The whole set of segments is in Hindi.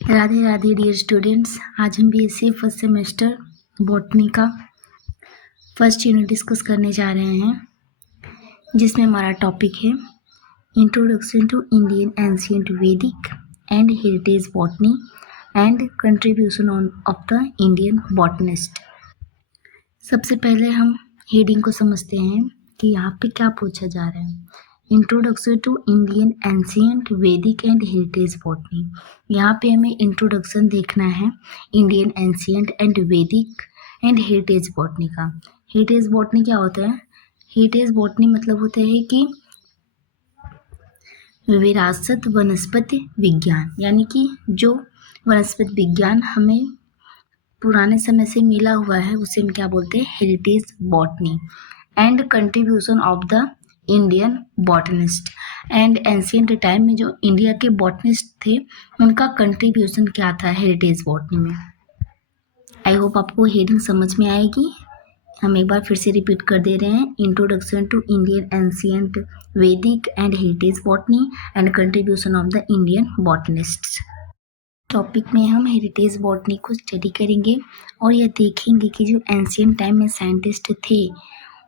Radhe Radhe dear students. आज हम बीएससी फर्स्ट सेमेस्टर बॉटनी का फर्स्ट यूनिट डिस्कस करने जा रहे हैं, जिसमें हमारा टॉपिक है introduction to Indian ancient Vedic and heritage botany and contribution of the Indian botanist. सबसे पहले हम हेडिंग को समझते हैं कि यहाँ पे क्या पूछा जा रहा है। Introduction to Indian ancient Vedic and heritage botany. यहाँ पे हमें इंट्रोडक्शन देखना है इंडियन एंशिएंट एंड वैदिक एंड हेरिटेज बॉटनी का। हेरिटेज बॉटनी क्या होता है? हेरिटेज बॉटनी मतलब होता है कि विरासत वनस्पति विज्ञान, यानी कि जो वनस्पति विज्ञान हमें पुराने समय से मिला हुआ है उसे हम क्या बोलते हैं? Heritage botany. And contribution of the Indian botanist. And ancient time में जो इंडिया के बॉटनिस्ट थे उनका कंट्रीब्यूशन क्या था हेरिटेज बॉटनी में। आई होप आपको हेडिंग समझ में आएगी। हम एक बार फिर से रिपीट कर दे रहे हैं। Introduction to Indian ancient Vedic and heritage botany and contribution of the Indian botanists. Topic में हम हेरिटेज बॉटनी को स्टडी करेंगे और यह देखेंगे कि जो एंशिएंट टाइम में साइंटिस्ट थे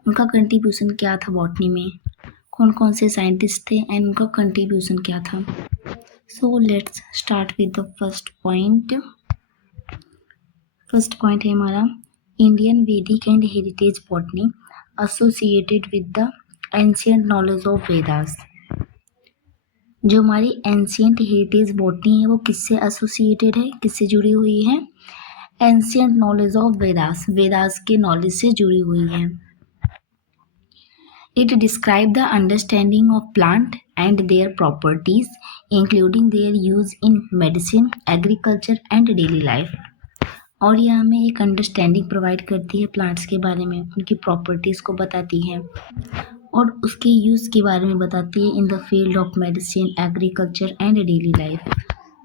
उनका कंट्रीब्यूशन क्या था बॉटनी में, कौन कौन से साइंटिस्ट थे एंड उनका कंट्रीब्यूशन क्या था। So let's start with the first point. First point है हमारा इंडियन वैदिक and heritage botany associated with the ancient knowledge of Vedas. जो हमारी एंशिएंट हेरिटेज बॉटनी है वो किससे एसोसिएटेड है, किससे जुड़ी हुई है? Ancient knowledge of Vedas, Vedas के नॉलेज से जुड़ी हुई है। It describes the understanding of plant and their properties, including their use in medicine, agriculture and daily life. और यह हमें एक अंडरस्टैंडिंग प्रोवाइड करती है प्लांट्स के बारे में, उनकी प्रॉपर्टीज़ को बताती है और उसके यूज़ के बारे में बताती है in the field of medicine, agriculture and daily life.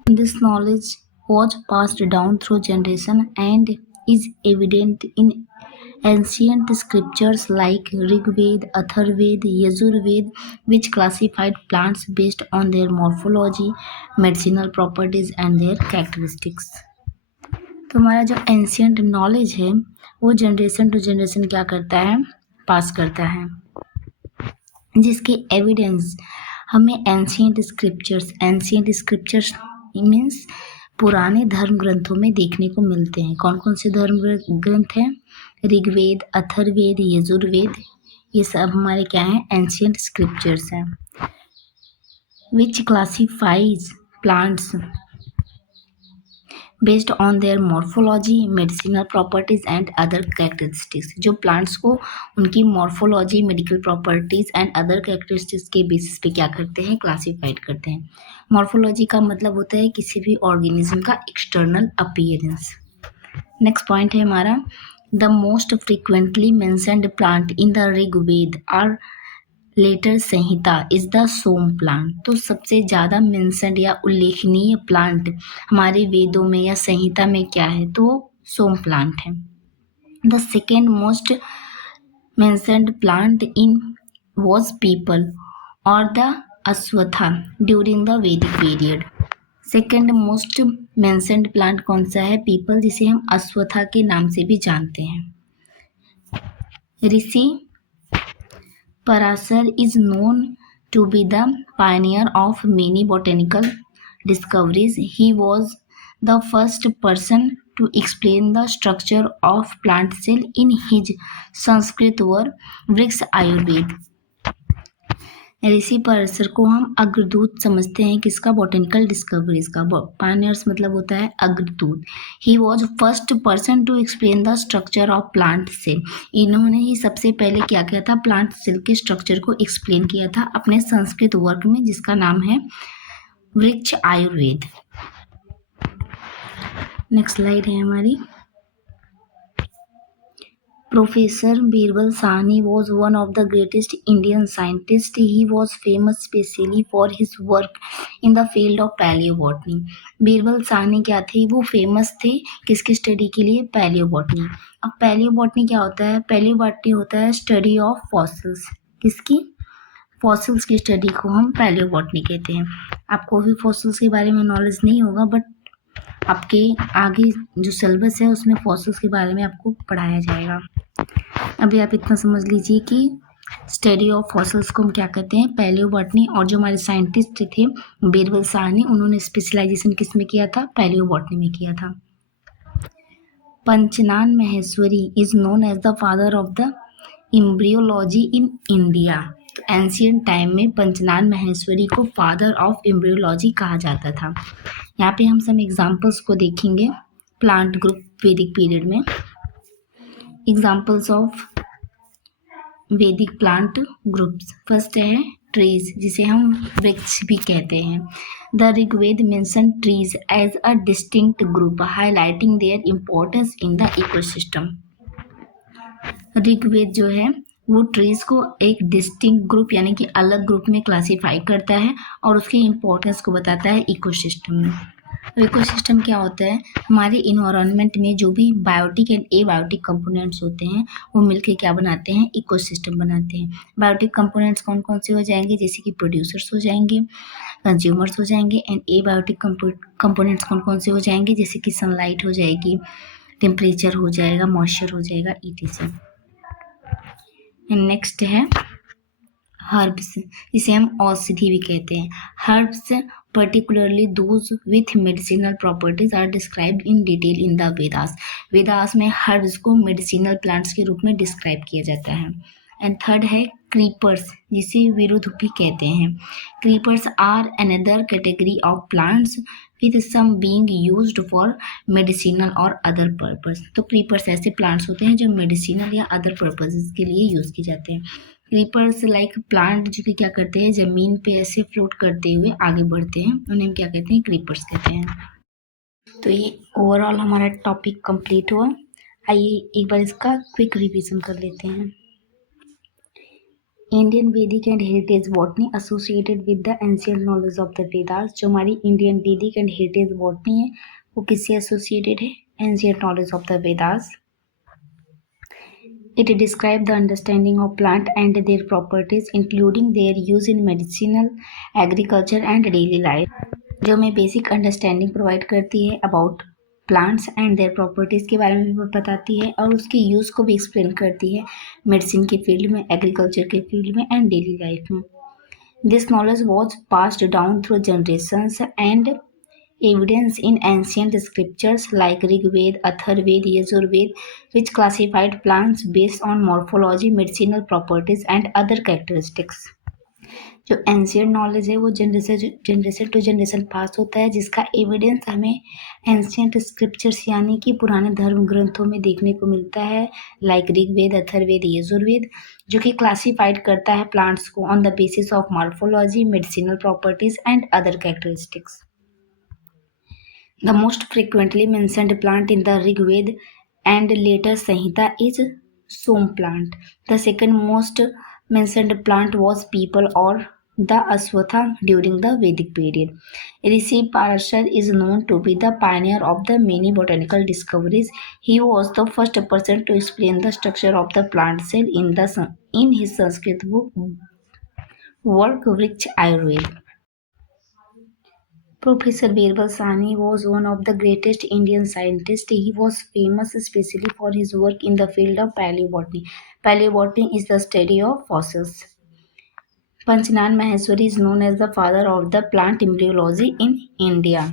This knowledge was passed down through generation and is evident in ancient scriptures like Rigved, Atharved, Yajurved, which classified plants based on their morphology, medicinal properties and their characteristics. तो हमारा जो एंशियंट नॉलेज है वो जनरेशन टू जनरेशन क्या करता है? पास करता है, जिसके एविडेंस हमें एंशियंट स्क्रिप्चर्स मीन्स पुराने धर्म ग्रंथों में देखने को मिलते हैं। कौन कौन से धर्म ग्रंथ हैं? ऋग्वेद, अथर्ववेद, यजुर्वेद, ये सब हमारे क्या हैं? एंशियंट स्क्रिप्चर्स हैं। Which classifies plants based on their morphology, medicinal properties and other characteristics. जो प्लांट्स को उनकी morphology, medical properties and other characteristics के बेसिस पे क्या करते हैं? क्लासिफाइड करते हैं। मॉर्फोलॉजी का मतलब होता है किसी भी ऑर्गेनिज्म का एक्सटर्नल अपीयरेंस। नेक्स्ट पॉइंट है हमारा the most frequently mentioned plant in the Rigveda or later Samhita is the Soma plant. तो सबसे ज़्यादा मेंशन्ड या उल्लेखनीय प्लांट हमारे वेदों में या संहिता में क्या है? तो सोम प्लांट है। The second most mentioned plant in was people और द अश्वत्था ड्यूरिंग द वैदिक period. Second most mentioned plant कौन सा है? पीपल, जिसे हम अश्वत्था के नाम से भी जानते हैं। ऋषि Parasar is known to be the pioneer of many botanical discoveries. He was the first person to explain the structure of plant cell in his Sanskrit work वृक्ष आयुर्वेद। ऋषि परसर को हम अग्रदूत समझते हैं किसका? बॉटनिकल डिस्कवरीज का। पायनियर्स मतलब होता है अग्रदूत। He was first person to explain the structure of plant cell. इन्होंने ही सबसे पहले क्या किया था? प्लांट सेल के स्ट्रक्चर को एक्सप्लेन किया था अपने संस्कृत वर्क में, जिसका नाम है वृक्ष आयुर्वेद। नेक्स्ट स्लाइड है हमारी। Professor Birbal Sahni was one of the greatest Indian scientists. He was famous specially for his work in the field of paleobotany. Birbal Sahni क्या थे? वो फेमस थे किसकी स्टडी के लिए? पैलियोबॉटनी। अब पैलियोबॉटनी क्या होता है? पैलियोबॉटनी होता है स्टडी ऑफ फॉसिल्स। किसकी? फॉसिल्स की स्टडी को हम पैलियोबॉटनी कहते हैं। आपको भी फॉसिल्स के बारे में नॉलेज नहीं होगा, बट आपके आगे जो सिलेबस है उसमें फॉसिल्स के बारे में आपको पढ़ाया जाएगा। अभी आप इतना समझ लीजिए कि स्टडी ऑफ फॉसिल्स को हम क्या कहते हैं, पैलियोबॉटनी। और जो हमारे साइंटिस्ट थे बीरबल साहनी, उन्होंने स्पेशलाइजेशन किस में किया था, पैलियोबॉटनी में किया था। Panchanan Maheshwari is known as the father of the embryology in India. तो एंशियंट टाइम में पंचनान महेश्वरी को फादर ऑफ एम्ब्रियोलॉजी कहा जाता था। यहाँ पे हम सब एग्जाम्पल्स को देखेंगे प्लांट ग्रुप वैदिक पीरियड में। Examples of Vedic plant groups, first है ट्रीज, जिसे हम वृक्ष भी कहते हैं। The Rigveda mention trees as a distinct group highlighting their importance in the ecosystem. Rigveda जो है वो ट्रीज को एक डिस्टिंक्ट ग्रुप यानी कि अलग ग्रुप में क्लासीफाई करता है और उसकी इम्पोर्टेंस को बताता है इकोसिस्टम में। इकोसिस्टम क्या होता है, हमारे इन्वायरमेंट में जो भी बायोटिक एंड एबायोटिक कंपोनेंट्स होते हैं वो मिलकर क्या बनाते हैं, इकोसिस्टम बनाते हैं। बायोटिक कंपोनेंट्स कौन कौन से हो जाएंगे, जैसे कि प्रोड्यूसर्स हो जाएंगे, कंज्यूमर्स हो जाएंगे, एंड एबायोटिक कंपोनेंट्स कौन कौन से हो जाएंगे, जैसे कि सनलाइट हो जाएगी, टेम्परेचर हो जाएगा, मॉइस्चर हो जाएगा, etc। नेक्स्ट है हर्ब्स, जिसे हम औषधि भी कहते हैं। Herbs particularly those with medicinal properties are described in detail in the Vedas. Vedas में हर्ब्स को मेडिसिनल प्लांट्स के रूप में डिस्क्राइब किया जाता है। एंड थर्ड है क्रीपर्स, जिसे विरुद्ध भी कहते हैं। Creepers are another category of plants with some being used for medicinal और अदर पर्पस। तो क्रीपर्स ऐसे प्लांट्स होते हैं जो मेडिसिनल या अदर पर्पसेस के लिए यूज किए जाते हैं। क्रीपर्स लाइक प्लांट जो कि क्या करते हैं, जमीन पे ऐसे फ्लोट करते हुए आगे बढ़ते हैं, उन्हें हम क्या कहते हैं, क्रीपर्स कहते हैं। तो ये ओवरऑल हमारा टॉपिक कंप्लीट हुआ। आइए एक बार इसका क्विक रिवीजन कर लेते हैं। इंडियन वैदिक and heritage botany associated with the ancient knowledge of the Vedas. जो हमारी इंडियन वैदिक एंड हेरिटेज बॉटनी है वो किससे एसोसिएटेड है, ancient knowledge of the Vedas. It describes the understanding of plant and their properties, including their use in medicinal, agriculture and daily life. जो हमें बेसिक अंडरस्टैंडिंग प्रोवाइड करती है about plants and their properties के बारे में भी बताती है और उसके यूज़ को भी एक्सप्लेन करती है मेडिसिन के फील्ड में, एग्रीकल्चर के फील्ड में एंड डेली लाइफ में। This knowledge was passed down through generations and evidence in ancient scriptures like Rigved, Atharved, Yajurved, which classified plants based on morphology, medicinal properties and other characteristics. जो एंशियंट नॉलेज है वो जनरेशन टू जनरेशन पास होता है, जिसका एविडेंस हमें एंशियंट स्क्रिप्चर्स यानी कि पुराने धर्म ग्रंथों में देखने को मिलता है, लाइक ऋग्वेद, अथर्ववेद, यजुर्वेद, जो कि क्लासीफाइड करता है प्लांट्स को on the basis of morphology, medicinal properties and other characteristics. The most frequently mentioned plant in the Rigved and later Samhita is Som plant. The second most mentioned plant was peepal or the Aswatha during the Vedic period. Rishi Parashar is known to be the pioneer of the many botanical discoveries. He was the first person to explain the structure of the plant cell in his Sanskrit work Vriksha Ayurveda. Professor Birbal Sahni was one of the greatest Indian scientists. He was famous especially for his work in the field of paleobotany. Paleobotany is the study of fossils. Panchnan Maheshwari is known as the father of the plant embryology in India.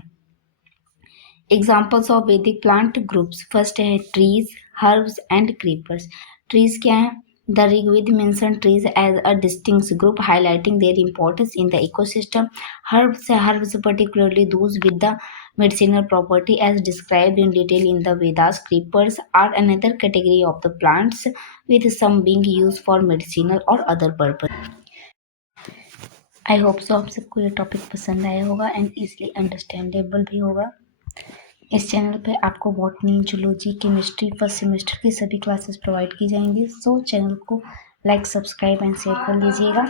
Examples of Vedic plant groups. First है trees, herbs and creepers. Trees क्या है? The Rigved mentioned trees as a distinct group, highlighting their importance in the ecosystem. Herbs particularly those with the medicinal property as described in detail in the Vedas. Creepers are another category of the plants, with some being used for medicinal or other purpose. I hope so आप सबको ये टॉपिक पसंद आया होगा एंड इजली अंडरस्टैंडेबल भी होगा। इस चैनल पे आपको botany, zoology, chemistry first semester की सभी क्लासेस प्रोवाइड की जाएंगी। सो चैनल को लाइक, सब्सक्राइब एंड शेयर कर लीजिएगा।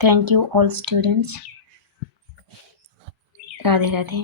Thank you all students. Radhe Radhe.